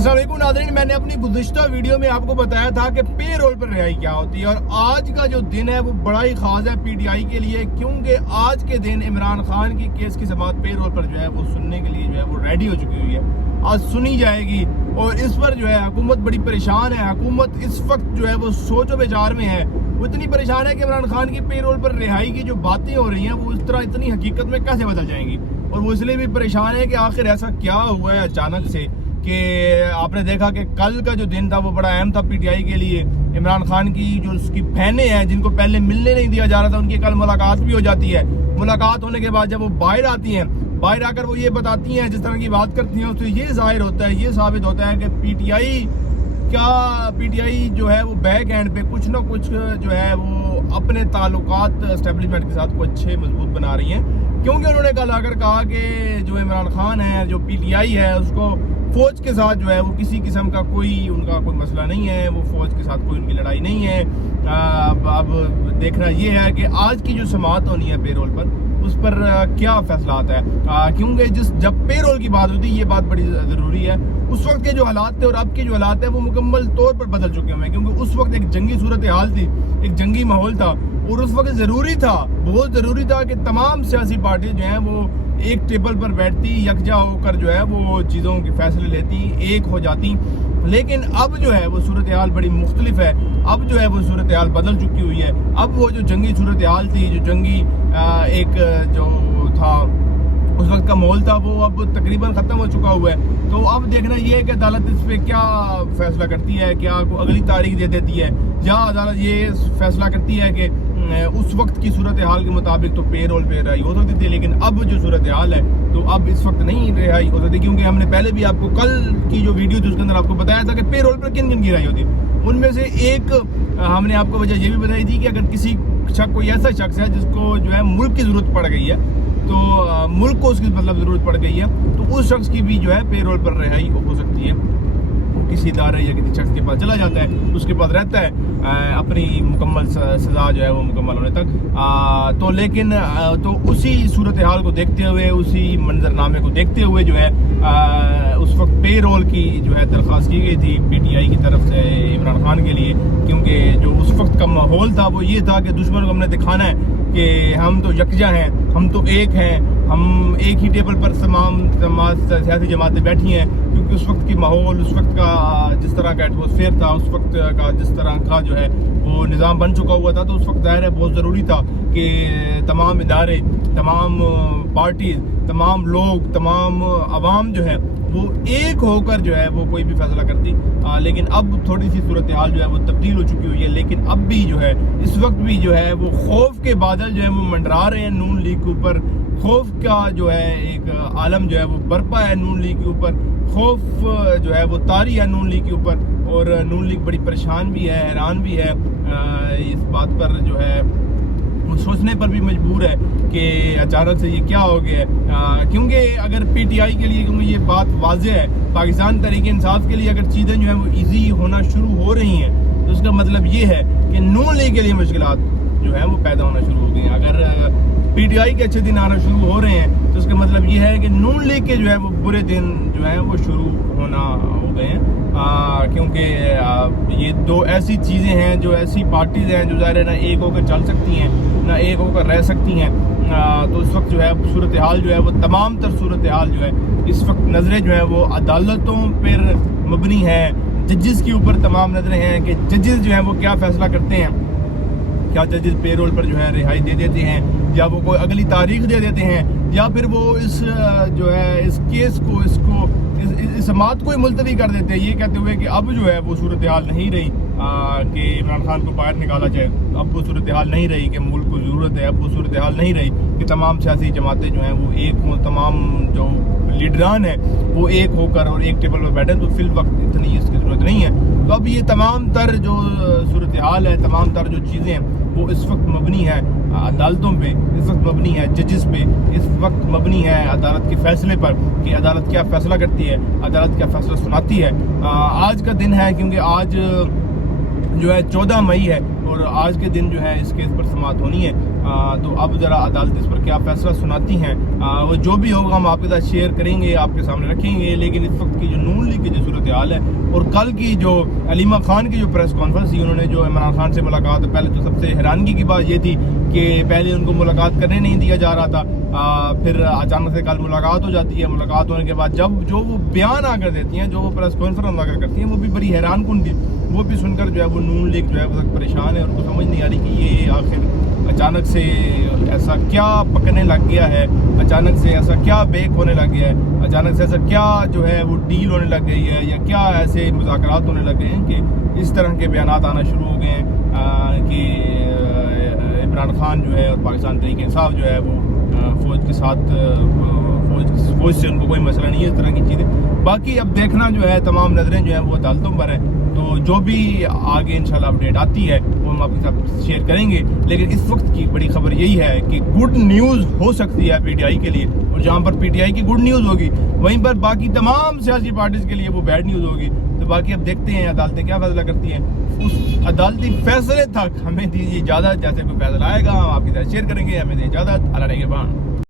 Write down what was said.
अस्सलाम वालेकुम नाज़रीन, मैंने अपनी गुज़िश्ता वीडियो में आपको बताया था कि पे रोल पर रिहाई क्या होती है, और आज का जो दिन है वो बड़ा ही खास है पीटीआई के लिए, क्योंकि आज के दिन इमरान खान की केस की समाअत पे रोल पर जो है वो सुनने के लिए जो है वो रेडी हो चुकी हुई है। आज सुनी जाएगी और इस पर जो है हुकूमत बड़ी परेशान है। हुकूमत इस वक्त जो है वो सोचो विचार में है, वो इतनी परेशान है कि इमरान खान की पे रोल पर रिहाई की जो बातें हो रही हैं वो इस तरह इतनी हकीकत में कैसे बदल जाएंगी, और वो इसलिए भी परेशान है कि आखिर ऐसा क्या हुआ है अचानक से कि आपने देखा कि कल का जो दिन था वो बड़ा अहम था पीटीआई के लिए। इमरान खान की जो उसकी बहनें हैं जिनको पहले मिलने नहीं दिया जा रहा था, उनकी कल मुलाकात भी हो जाती है। मुलाकात होने के बाद जब वो बाहर आती हैं, बाहर आकर वो ये बताती हैं, जिस तरह की बात करती हैं, उससे ये जाहिर होता है, ये साबित होता है कि पीटीआई जो है वो बैक एंड पे कुछ ना कुछ जो है वो अपने ताल्लुकात एस्टेब्लिशमेंट के साथ को अच्छे मजबूत बना रही हैं। क्योंकि उन्होंने कल आकर कहा कि जो इमरान खान है, जो पीटीआई है, उसको फौज के साथ जो है वो किसी किस्म का उनका कोई मसला नहीं है, वो फौज के साथ कोई उनकी लड़ाई नहीं है। अब देखना ये है कि आज की जो समाअत होनी है पे रोल पर, उस पर क्या फैसला आता है, क्योंकि जब पे रोल की बात होती है ये बात बड़ी ज़रूरी है। उस वक्त के जो हालात थे और अब के जो हालात हैं वो मुकम्मल तौर पर बदल चुके हैं, क्योंकि उस वक्त एक जंगी सूरत हाल थी, एक जंगी माहौल था, और उस वक्त ज़रूरी था, बहुत ज़रूरी था कि तमाम सियासी पार्टी जो हैं वो एक टेबल पर बैठती, यकजा होकर जो है वो चीज़ों के फैसले लेती, एक हो जाती। लेकिन अब जो है वो सूरत हाल बड़ी मुख्तलिफ है। अब जो है वो सूरत हाल बदल चुकी हुई है। अब वो जो जंगी सूरत हाल थी, जो जंगी एक जो था उस वक्त का माहौल था, वो अब तकरीबन ख़त्म हो चुका हुआ है। तो अब देखना ये है कि अदालत इस पर क्या फैसला करती है, क्या अगली तारीख दे देती है, या अदालत ये फैसला करती है कि उस वक्त की सूरत हाल के मुताबिक तो पे रोल पे रिहाई हो सकती थी, लेकिन अब जो सूरत हाल है तो अब इस वक्त नहीं रिहाई हो सकती, क्योंकि हमने पहले भी आपको कल की जो वीडियो थी उसके अंदर आपको बताया था कि पे रोल पर किन किन की रिहाई होती है। उनमें से एक हमने आपको वजह ये भी बताई थी कि अगर किसी कोई ऐसा शख्स है जिसको जो है मुल्क की ज़रूरत पड़ गई है, तो मुल्क को उसकी मतलब ज़रूरत पड़ गई है, तो उस शख्स की भी जो है पे रोल पर रिहाई हो सकती है। वो किसी इदारे या किसी शख्स के पास चला जाता है, उसके पास रहता है अपनी मुकम्मल सज़ा जो है वो मुकम्मल होने तक। तो लेकिन तो उसी सूरत हाल को देखते हुए, उसी मंजरनामे को देखते हुए जो है उस वक्त पे रोल की जो है दरख्वास्त की गई थी पीटीआई की तरफ से इमरान खान के लिए, क्योंकि जो उस वक्त का माहौल था वो ये था कि दुश्मन को हमने दिखाना है कि हम तो यकजा हैं, हम तो एक हैं, हम एक ही टेबल पर तमाम सियासी जमातें बैठी हैं। क्योंकि उस वक्त की माहौल, उस वक्त का जिस तरह का एटमॉस्फेयर था, उस वक्त का जिस तरह का जो है वो निज़ाम बन चुका हुआ था, तो उस वक्त ज़ाहिर है बहुत ज़रूरी था कि तमाम इदारे, तमाम पार्टीज, तमाम लोग, तमाम अवाम जो है वो एक होकर जो है वो कोई भी फैसला करती। लेकिन अब थोड़ी सी सूरत हाल जो है वो तब्दील हो चुकी हुई है। लेकिन अब भी जो है इस वक्त भी जो है वो खौफ के बादल जो है वो मंडरा रहे हैं नून लीग के ऊपर। खौफ का जो है एक आलम जो है वो बरपा है नून लीग के ऊपर, खौफ जो है वो तारी है नून लीग के ऊपर, और नून लीग बड़ी परेशान भी है, हैरान भी है इस बात पर, जो है वो सोचने पर भी मजबूर है कि अचानक से ये क्या हो गया है। क्योंकि अगर पीटीआई के लिए, क्योंकि ये बात वाज़ेह है, पाकिस्तान तहरीक इंसाफ के लिए अगर चीज़ें जो है वो ईजी होना शुरू हो रही हैं, तो उसका मतलब ये है कि नून लीग के लिए मुश्किलात जो है वो पैदा होना शुरू हो गई हैं। अगर पीटीआई के अच्छे दिन आना शुरू हो रहे हैं तो उसका मतलब ये है कि नून लीग के जो है वो बुरे दिन जो है वो शुरू होना हो गए हैं। क्योंकि ये दो ऐसी चीज़ें हैं, जो ऐसी पार्टीज़ हैं जो ज़ाहिर है ना एक होकर चल सकती हैं, ना एक होकर रह सकती हैं। तो इस वक्त जो है सूरत हाल जो है वो तमाम तर सूरत हाल जो है इस वक्त नज़रें जो है वो अदालतों पर मबनी है, जजेस के ऊपर तमाम नज़रें हैं कि जजेस जो हैं वो क्या फ़ैसला करते हैं। क्या जजेस पे रोल पर जो है रिहाई दे देते हैं, या वो कोई अगली तारीख दे देते हैं, या फिर वो इस जो है इस केस को इस समाअत को ही मुलतवी कर देते हैं, ये कहते हुए कि अब जो है वो सूरत हाल नहीं रही कि इमरान खान को बाहर निकाला जाए। अब वो सूरत हाल नहीं रही कि मुल्क को ज़रूरत है। अब वो सूरत हाल नहीं रही कि तमाम सियासी जमातें जो हैं वो एक हों, तमाम जो लीडरान हैं वो एक होकर और एक टेबल पर बैठे, तो फिल वक्त इतनी इसकी ज़रूरत नहीं है। तो अब ये तमाम तर जो सूरत हाल है, तमाम तर जो चीज़ें हैं वो इस वक्त मबनी है अदालतों पे, इस वक्त मबनी है जजेस पे, इस वक्त मबनी है अदालत के फैसले पर कि अदालत क्या फ़ैसला करती है, अदालत क्या फ़ैसला सुनाती है। आज का दिन है, क्योंकि आज जो है 14 मई है, और आज के दिन जो है इस केस पर समाअत होनी है। تو اب ذرا عدالت اس پر کیا فیصلہ سناتی ہیں وہ جو بھی ہوگا ہم آپ کے ساتھ شیئر کریں گے, آپ کے سامنے رکھیں گے. لیکن اس وقت کی جو نون لیگ کی جو صورتحال ہے اور کل کی جو علیمہ خان کی جو پریس کانفرنس تھی, انہوں نے جو عمران خان سے ملاقات, پہلے تو سب سے حیرانگی کی بات یہ تھی کہ پہلے ان کو ملاقات کرنے نہیں دیا جا رہا تھا, پھر اچانک سے کل ملاقات ہو جاتی ہے. ملاقات ہونے کے بعد جب جو وہ بیان آ کر دیتی ہیں, جو وہ پریس کانفرنس آ کر کرتی ہیں, وہ بھی بڑی حیران کن تھی. وہ بھی سن کر جو ہے وہ نون لیگ جو ہے وہ پریشان ہے, اور کو سمجھ نہیں آ رہی کہ یہ آخر اچانک سے ایسا کیا پکنے لگ گیا ہے, اچانک سے ایسا کیا بیک ہونے لگ گیا ہے, اچانک سے ایسا کیا جو ہے وہ ڈیل ہونے لگ گئی ہے, یا کیا ایسے مذاکرات ہونے لگ گئے ہیں کہ اس طرح کے بیانات آنا شروع ہو گئے ہیں کہ عمران خان جو ہے اور پاکستان تحریک انصاف جو ہے وہ فوج کے ساتھ, فوج سے ان کو کوئی مسئلہ نہیں ہے, اس طرح کی چیزیں. باقی اب دیکھنا جو ہے, تمام نظریں جو ہیں وہ عدالتوں پر ہیں. تو جو بھی آگے انشاءاللہ اپڈیٹ آتی ہے وہ ہم آپ کے ساتھ شیئر کریں گے. لیکن اس وقت کی بڑی خبر یہی ہے کہ گڈ نیوز ہو سکتی ہے پی ٹی آئی کے لیے, اور جہاں پر پی ٹی آئی کی گڈ نیوز ہوگی وہیں پر باقی تمام سیاسی پارٹیز کے لیے وہ بیڈ نیوز ہوگی. تو باقی اب دیکھتے ہیں عدالتیں کیا فیصلہ کرتی ہیں. اس عدالتی فیصلے تک ہمیں دیجیے اجازت, جیسے کوئی فیصلہ آئے گا ہم آپ کے ساتھ شیئر کریں گے. ہمیں دیجیے اجازت, اللہ نگہبان.